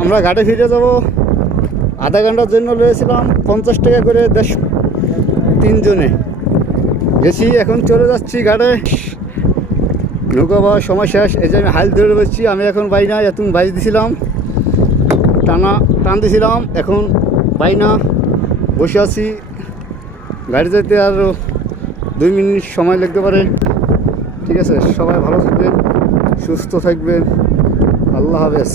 আমরা ঘাটে ফিরে যাব। আধা ঘন্টার জন্য লয়েছিলাম 50 টাকা করে, 3 জনে গেছি। এখন চলে যাচ্ছি ঘাটে। নৌকা পাওয়ার সময় শেষ, এই যে আমি হাল ধরে বসছি। আমি এখন বাই না, এত বাইজ দিছিলাম, টান দিছিলাম, এখন বাই না, বসে আছি। গাড়ি যেতে আরও 2 মিনিট সময় লাগতে পারে। ঠিক আছে, সবাই ভালো থাকবেন, সুস্থ থাকবেন, আল্লাহ হাফেজ।